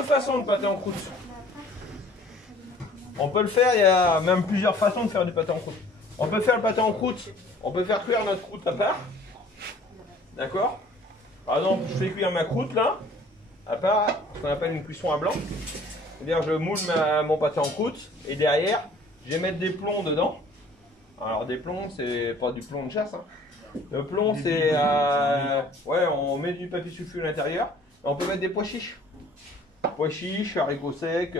deux façons de pâté en croûte. On peut le faire, il y a même plusieurs façons de faire du pâté en croûte. On peut faire le pâté en croûte, on peut faire cuire notre croûte à part. D'accord? Par exemple, je fais cuire ma croûte là, à part, ce qu'on appelle une cuisson à blanc. C'est-à-dire, je moule mon pâté en croûte et derrière, je vais mettre des plombs dedans. Alors, des plombs, c'est pas du plomb de chasse. Hein. Le plomb, c'est. Ouais, on met du papier sulfure à l'intérieur. On peut mettre des pois chiches. Pois chiches, haricots secs.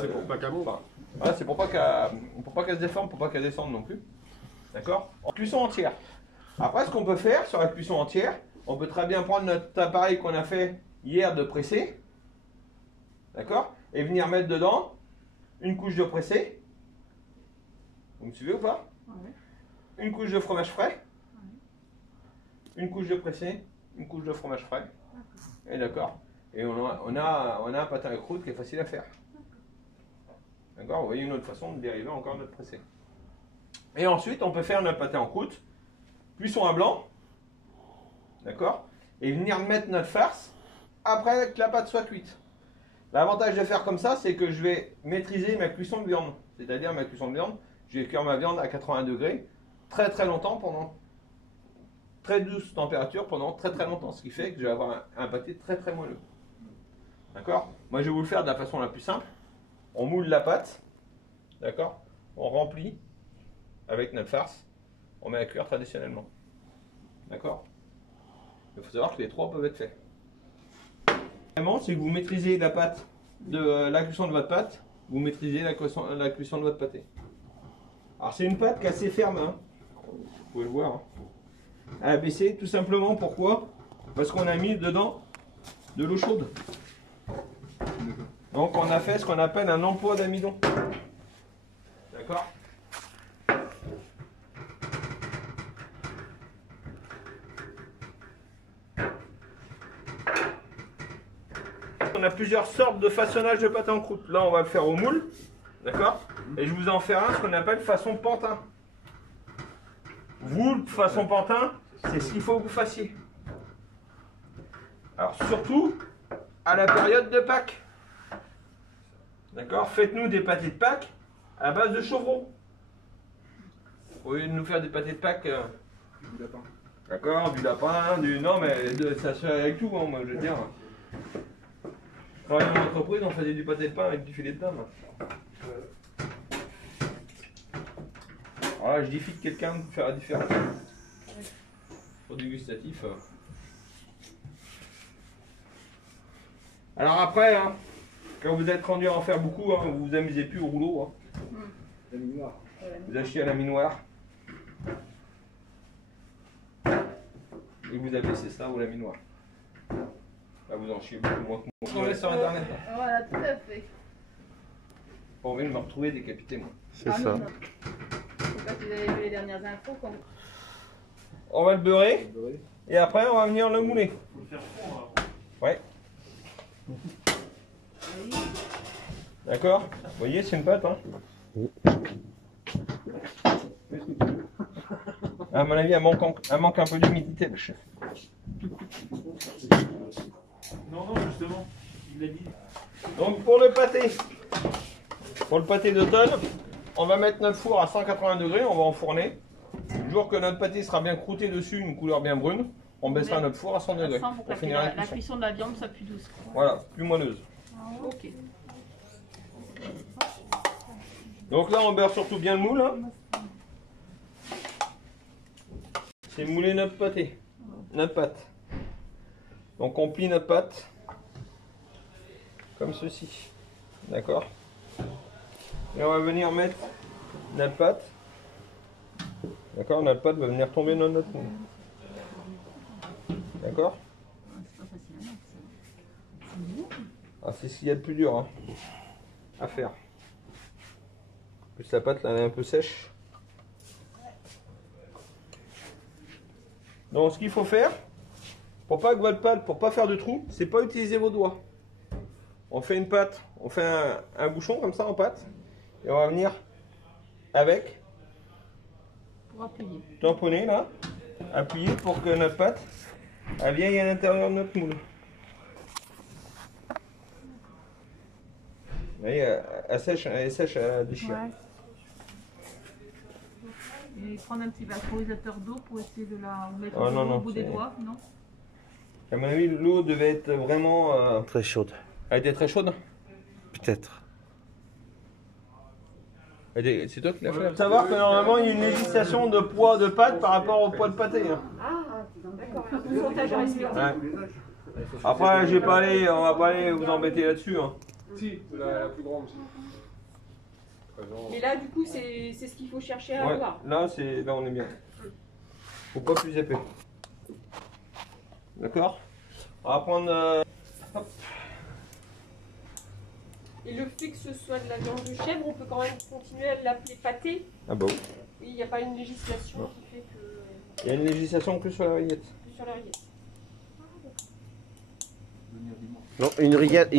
C'est pour pas qu'elle monte. Ouais, c'est pour pas qu'elle se déforme, pour pas qu'elle descende non plus. D'accord? En cuisson entière. Après, ce qu'on peut faire sur la cuisson entière, on peut très bien prendre notre appareil qu'on a fait hier de presser. D'accord? Et venir mettre dedans une couche de pressé. Vous me suivez ou pas? Ouais. Une couche de fromage frais. Une couche de pressé, une couche de fromage frais. Et d'accord. Et on a un pâté à croûte qui est facile à faire. D'accord? Vous voyez une autre façon de dériver encore notre pressé. Et ensuite, on peut faire notre pâté en croûte, cuisson à blanc. D'accord? Et venir mettre notre farce après que la pâte soit cuite. L'avantage de faire comme ça, c'est que je vais maîtriser ma cuisson de viande. C'est-à-dire ma cuisson de viande, je vais cuire ma viande à 80 degrés très très longtemps pendant très douce température pendant très très longtemps, ce qui fait que je vais avoir un pâté très très moelleux. D'accord? Moi je vais vous le faire de la façon la plus simple. On moule la pâte, d'accord? On remplit avec notre farce, on met à cuire traditionnellement. D'accord? Il faut savoir que les trois peuvent être faits. Vraiment, c'est que vous maîtrisez la pâte de la cuisson de votre pâte, vous maîtrisez la cuisson de votre pâté. Alors c'est une pâte qui est assez ferme, hein? Vous pouvez le voir. Hein? À abaisser, tout simplement, pourquoi? Parce qu'on a mis dedans de l'eau chaude. Donc on a fait ce qu'on appelle un emploi d'amidon. D'accord? On a plusieurs sortes de façonnage de pâté en croûte. Là on va le faire au moule. D'accord? Et je vous en faire un, ce qu'on appelle façon pantin. Vous, façon pantin, c'est ce qu'il faut que vous fassiez. Alors surtout à la période de Pâques. D'accord? Faites-nous des pâtés de Pâques à base de chevreau. Au lieu de nous faire des pâtés de Pâques. Du lapin. D'accord? Du lapin, du. Non mais ça se fait avec tout, hein, moi je veux dire. Je travaillais dans l'entreprise, on faisait du pâté de pain avec du filet de dinde. Voilà, je défie de quelqu'un de faire la différence. Pour dégustatif. Alors après, hein, quand vous êtes rendu à en faire beaucoup, hein, vous vous amusez plus au rouleau. Hein. La minoire. Vous achetez à la minoire. Et vous abaissez ça ou la minoire. Là vous en chiez beaucoup moins que moi. Je remets sur internet. Hein. Voilà, tout à fait. Pour envie de me retrouver décapité moi. C'est Ah, ça. non, non. Je sais pas si vous avez vu les dernières infos. Comme... On va le beurrer. Et après on va venir le mouler. Ouais. D'accord? Vous voyez, c'est une pâte, hein? À mon avis, elle manque un peu d'humidité, le chef. Non, justement, il l'a dit. Donc pour le pâté d'automne, on va mettre notre four à 180 degrés, on va enfourner. Le jour que notre pâté sera bien croûté dessus, une couleur bien brune, on baissera notre four à 100 degrés. Pour finir la cuisson de la viande soit plus douce. Voilà, plus moelleuse. Ok. Donc là, on beurre surtout bien le moule. Hein. C'est mouler notre pâté, notre pâte. Donc on plie notre pâte comme ceci. D'accord? Et on va venir mettre notre pâte. D'accord? Notre pâte va venir tomber dans notre moule. D'accord? Ah, c'est ce qu'il y a de plus dur hein, à faire. En plus la pâte là, elle est un peu sèche. Donc ce qu'il faut faire, pour pas que votre pâte, pour pas faire de trou, c'est pas utiliser vos doigts. On fait une pâte, on fait un bouchon comme ça en pâte, et on va venir avec, Pour appuyer. tamponner là, appuyer pour que notre pâte elle vienne à l'intérieur de notre moule. voyez, elle sèche, elle déchire. Ouais. Et prendre un petit vaporisateur d'eau pour essayer de la mettre Ah, non, au non, bout des c'est- doigts, non? À mon avis, l'eau devait être vraiment. Très chaude. Elle était très chaude. Peut-être. C'est toi qui l'as fait. Savoir que normalement il y a une législation de poids de pâte par rapport au poids de pâté. Hein. Ah, d'accord. Un pourcentage à respecter. Ouais. Après, on va pas aller vous embêter là-dessus. Hein. Si, la plus grande aussi. Mais là, du coup, c'est ce qu'il faut chercher à Ouais. avoir. Là, on est bien. Faut pas plus épais. D'accord. On va prendre. Hop. Et le fait que ce soit de la viande de chèvre, on peut quand même continuer à l'appeler pâté. Ah bah oui. Il n'y a pas une législation qui fait que. Il y a une législation que sur la rillette. Sur la rillette. Non, une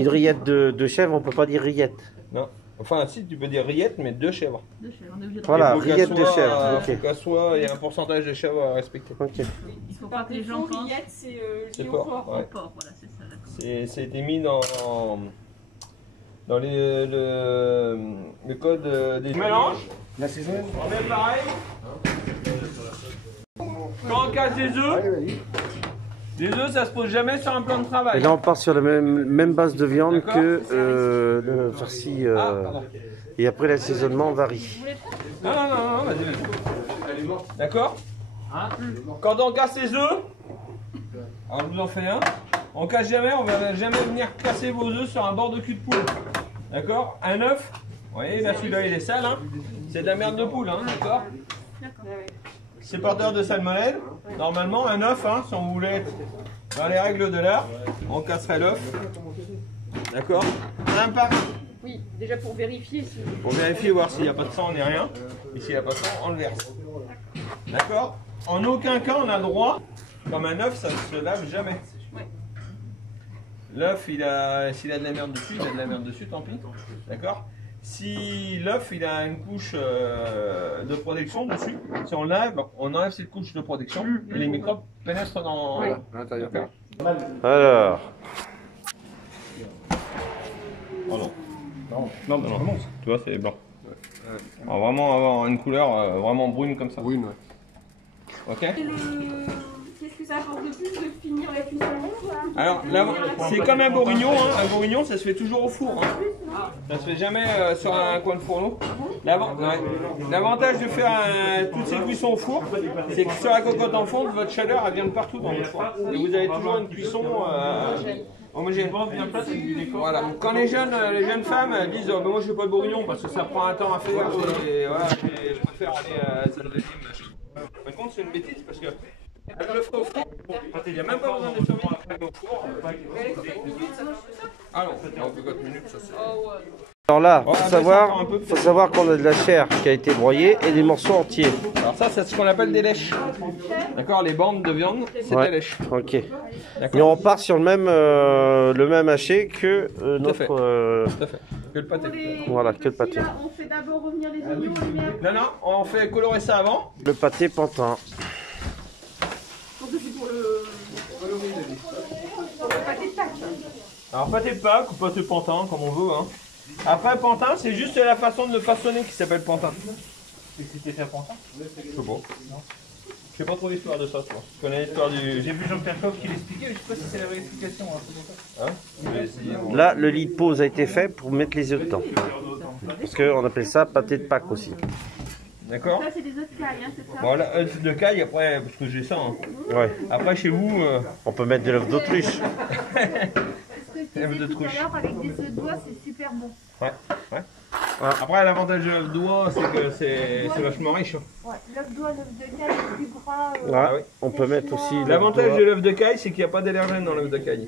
rillette de chèvre, on peut pas dire rillette. Non. Enfin, si tu peux dire rillette, mais de chèvre. De chèvre, on est obligé de Voilà, Il faut qu'elle rillette de soit, chèvre. faut Ok. qu'elle soit, il y a un pourcentage de chèvre à respecter. Ok. Il faut pas Par que les gens défaut, pensent rillette, c'est C'est lié au fort. porc. Ouais. au porc, voilà, c'est ça, d'accord. C'était mis dans le code des mélanges. La saison. On met pareil. Quand on casse les œufs, ça se pose jamais sur un plan de Et travail. là, on part sur la même base de viande D'accord. que le farci. Pardon. Et après, l'assaisonnement varie. Non, vas-y. D'accord. Quand on casse les œufs, alors je vous en fais un. On casse jamais, on va jamais venir casser vos œufs sur un bord de cul de poule. D'accord. Un œuf. Vous voyez, là celui-là il est sale. Hein. C'est de la merde de poule, hein, d'accord. C'est porteur de salmonelle. Normalement, un œuf, hein, si on voulait être dans les règles de l'art, on casserait l'œuf. D'accord. Un par un. Oui, déjà pour vérifier si. Pour vérifier, voir s'il n'y a pas de sang ni rien. Et s'il n'y a pas de sang, on le verse. D'accord. En aucun cas, on a le droit, comme un œuf, ça ne se lave jamais. L'œuf, s'il a de la merde dessus, il a de la merde dessus, tant pis. D'accord. Si l'œuf, il a une couche de protection dessus, si on lave, on enlève cette couche de protection et les microbes pénètrent dans l'intérieur. Alors, Non, mais vraiment. Tu vois, c'est blanc. On va vraiment avoir une couleur vraiment brune comme ça. Brune, ouais. Ok. Qu'est-ce que ça apporte de plus de finir la cuisson? Alors, là, c'est comme un bourguignon. Hein. Un bourguignon, ça se fait toujours au four. Hein. Ça se fait jamais sur un coin de fourneau. L'avantage de faire toutes ces cuissons au four, c'est que sur la cocotte en fonte, votre chaleur elle vient de partout dans votre four. Et vous avez toujours une cuisson homogène. Voilà. Quand les jeunes femmes disent oh, ben moi je fais pas de bourguignon parce que ça prend un temps à faire et voilà, je préfère aller à la salle de gym. Par contre, c'est une bêtise parce que avec le feu au four, il n'y a même pas besoin de survie au four. Ah non, en cocotte minute, ça c'est. alors là, Ouais, faut savoir qu'on a de la chair qui a été broyée et des morceaux entiers. Alors ça, c'est ce qu'on appelle des lèches. D'accord, les bandes de viande, c'est Ouais. des lèches. Ok. Et D'accord. on part sur le même haché que notre. fait. Tout à fait. Que le pâté. Voilà, que le pâté. Là, on fait d'abord revenir les oignons, on les met Non, on fait colorer ça avant. Le pâté pantin. Alors pâté de Pâques ou pâté pantin, comme on veut. Hein. Après, pantin, c'est juste la façon de le façonner qui s'appelle pantin. Et c'était fait à Pantin. Je sais pas. Je sais pas trop l'histoire de ça, toi. Je connais l'histoire du... J'ai vu Jean-Pierre Coff qui l'expliquait, mais je sais pas si c'est la vraie explication. Hein. Je vais essayer. Là, le lit de pause a été fait pour mettre les œufs dedans. Parce qu'on appelle ça pâté de Pâques aussi. D'accord. Ça, c'est des œufs de caille, hein, c'est ça? Bon, là, œuf de caille, après, parce que j'ai ça. Hein. Ouais. Après, chez vous... On peut mettre de l'œuf d'autruche. Ce que je Œuf de disais tout truche. à l'heure, avec des œufs d'oie, c'est super bon. Après, l'avantage de l'œuf d'oie, c'est que c'est vachement riche. Ouais, l'œuf d'oie, l'œuf de caille, est plus gras. Là, Ah oui. on peut mettre aussi l'œuf L'avantage d'oie. de l'œuf de caille, c'est qu'il n'y a pas d'allergène dans l'œuf de caille.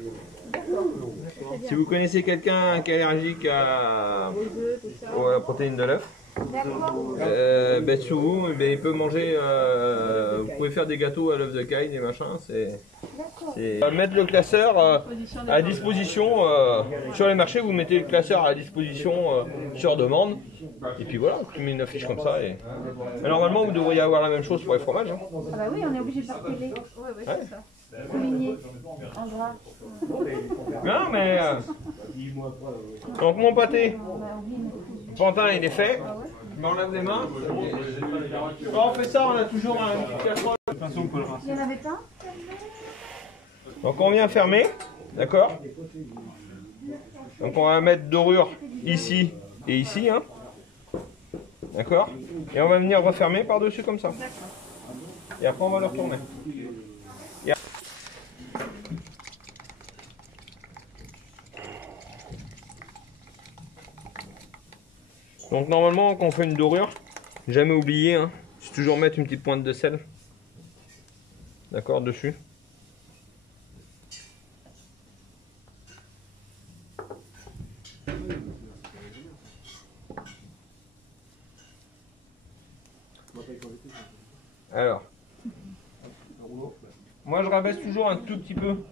Si vous connaissez quelqu'un qui est allergique à la protéine de l'œuf, ben sous vous, ben, il peut manger. Vous pouvez faire des gâteaux à l'œuf de caille, des machins. Mettre le classeur à disposition sur les marchés. Vous mettez le classeur à disposition sur demande. Et puis voilà, tu mets une affiche comme ça. Et normalement, vous devriez avoir la même chose pour les fromages. Hein. Ah bah oui, on est obligé de marquer. Ouais, c'est ça. Souligné en gras. Non, mais Donc mon pâté, le pantin il est fait. Je me relève les mains. Quand on fait ça, on a toujours un petit casserole. Il n'y en avait pas? Donc on vient fermer, d'accord? Donc on va mettre dorure ici et ici, hein? D'accord? Et on va venir refermer par-dessus comme ça. Et après on va le retourner. Donc normalement quand on fait une dorure, jamais oublier, hein, c'est toujours mettre une petite pointe de sel. D'accord, dessus. Alors, moi je rabaisse toujours un tout petit peu.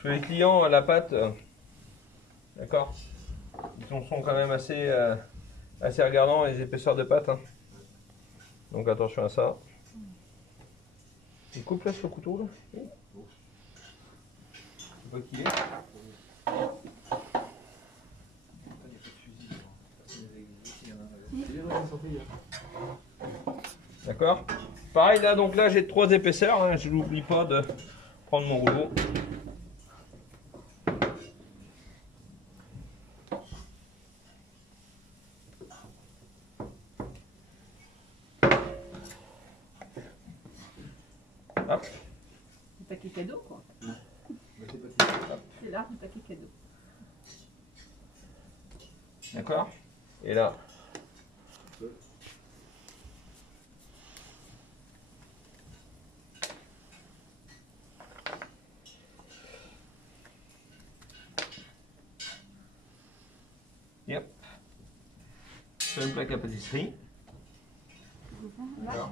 Sur les clients, la pâte, d'accord, ils sont quand même assez regardants les épaisseurs de pâte. Hein. Donc attention à ça. Il coupe là sur le couteau là. Je sais pas qui est. D'accord. Pareil là, donc là j'ai 3 épaisseurs, hein, je n'oublie pas de prendre mon rouleau. Hop. Le paquet cadeau quoi. C'est l'arbre du paquet cadeau. D'accord. Et là. Yep. Sur une plaque à pâtisserie. Alors.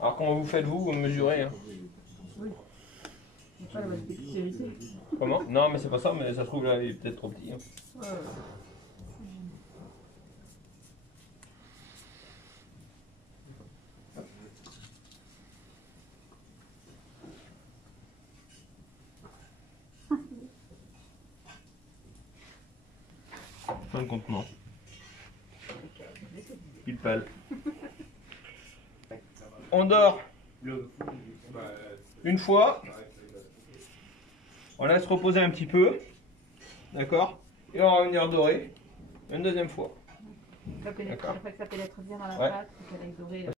Alors quand vous faites vous mesurez. Hein. Oui. C'est pas la bonne spécialité. Comment? Non mais c'est pas ça, mais ça se trouve là il est peut-être trop petit. Hein. Ouais. Fin de contenant. Pile pal. On dort une fois. On laisse reposer un petit peu. D'accord? Et on va venir dorer une deuxième fois. Ça pénètre, que ça pénètre bien dans la Ouais. pâte, qu'elle aille dorer.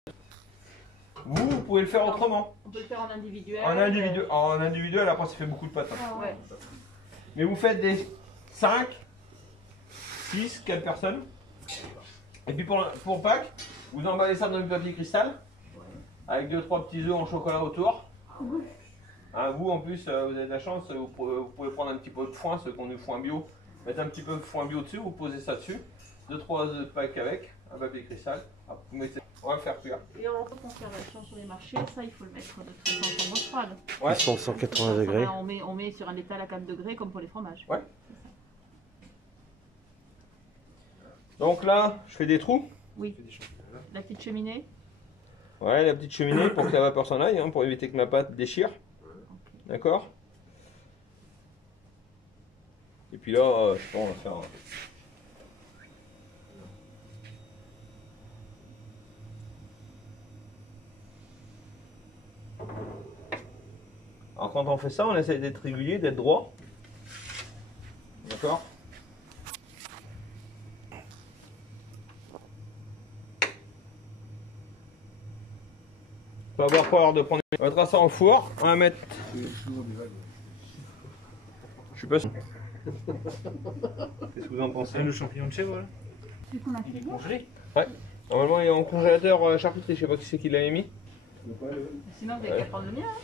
Vous pouvez le faire autrement. On peut le faire en individuel. En individuel, après ça fait beaucoup de pâtes. Hein. Ouais. Mais vous faites des 5, 6, 4 personnes. Et puis pour Pâques, vous emballez ça dans du papier cristal. Avec 2-3 petits œufs en chocolat autour. Hein, vous en plus, vous avez de la chance, vous pouvez prendre un petit peu de foin, ceux qui ont du foin bio. Mettre un petit peu de foin bio dessus, vous posez ça dessus. 2-3 œufs de Pâques avec, un papier cristal. Après, vous mettez, on va le faire cuire. Et en conservation sur les marchés, ça il faut le mettre de très en chambre froide. Ouais. Ils sont 180 degrés. Enfin, on met sur un étal à 4 degrés comme pour les fromages. Ouais. Donc là, je fais des trous. Oui. La petite cheminée. Ouais, la petite cheminée pour que la vapeur s'en aille, hein, pour éviter que ma pâte déchire. D'accord. Et puis là, je sais pas, on va faire. Alors quand on fait ça, on essaie d'être régulier, d'être droit. D'accord. Pas avoir peur de prendre. On va mettre ça en four. On va mettre. Je suis pas sûr. Qu'est-ce que vous en pensez? Le champignon de chèvre là. C'est qu'on a fait bien. Congelé. Ouais. Normalement, il est en congélateur charcuterie. Je sais pas qui c'est qui l'avait mis. Sinon, vous avez qu'à prendre le mien. Hein.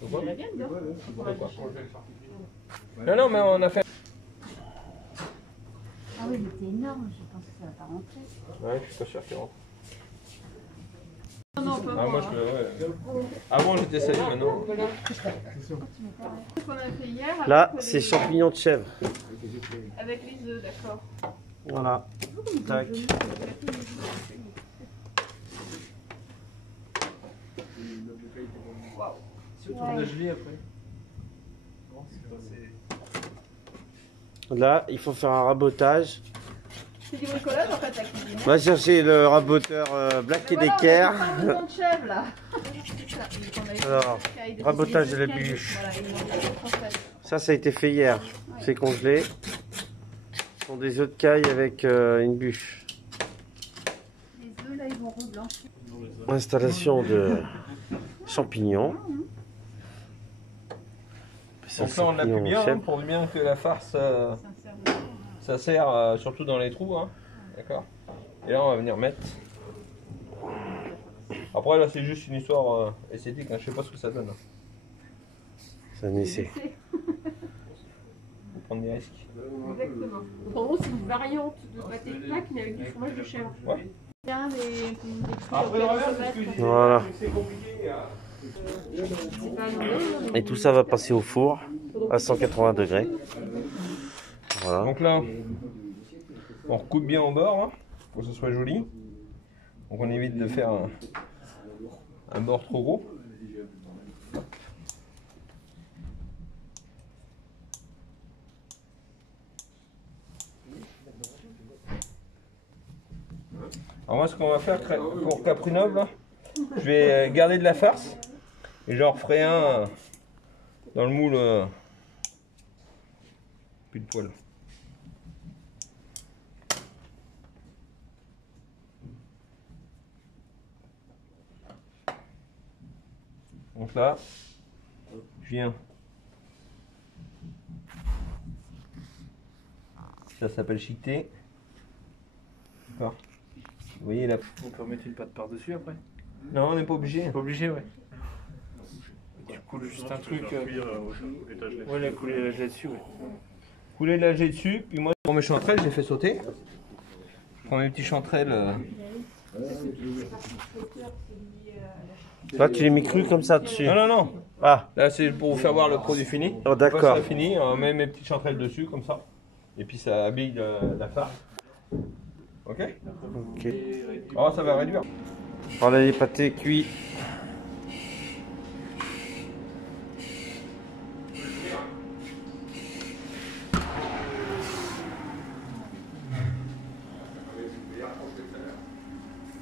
Pourquoi? Il est bien, bien. Non, non, mais on a fait. Ah oui, il était énorme, je pense. ça va pas rentrer. Ouais, je suis pas sûr qu'il rentre. Non, pas Moi, je avant, j'étais salé, maintenant. Voilà. Ce qu'on a fait hier. Là, avec c'est les- champignons de chèvre. Avec les œufs, d'accord. Voilà. Tac. Si on tourne la gelée après. Non, c'est Là, il faut faire un rabotage. C'est du bricolage en fait la cuisine. On va chercher le raboteur Black & Decker. De chèvre là. Alors, rabotage de la bûche. Ça a été fait hier. C'est congelé. Ce sont des œufs de caille avec une bûche. Les œufs là, ils vont reblanchir. Installation de champignons. Donc là, on appuie bien hein, pour bien que la farce, ça sert surtout dans les trous. Hein. D'accord. Et là, on va venir mettre. Après, là, c'est juste une histoire esthétique. Hein. Je sais pas ce que ça donne. C'est un essai. Faut prendre des risques. Exactement. Donc en gros, c'est une variante de pâté de plaque mais avec du fromage de chèvre. Ouais. Bien, des Après, le revers, c'est ce que je disais. Voilà. C'est compliqué. c'est pas anodin. Et tout ça va passer au four à 180 degrés. Voilà. Donc là, on recoupe bien au bord hein, pour que ce soit joli. Donc on évite de faire un bord trop gros. Alors moi ce qu'on va faire pour Caprinoble, là, je vais garder de la farce et j'en referai un dans le moule pile poil. Donc là, je viens. Ça s'appelle chiqueté. D'accord. Vous voyez là. On peut remettre une pâte par-dessus après. Non, on n'est pas obligé. Pas obligé, ouais. Tu coules juste un truc. Ouais, la couler là-dessus, ouais. Couler la jet dessus, puis moi pour mes chanterelles, j'ai fait sauter. Je prends mes petits chanterelles. Là, tu les mets crus comme ça dessus. Non, non, non. Ah, Là, c'est pour vous faire voir le produit fini. Oh, d'accord. Une fois que ça fini, on met mes petites chanterelles dessus, comme ça. Et puis ça habille la farce. Ok. ok. Oh, ça va réduire. Voilà les pâtés cuits.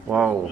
Waouh.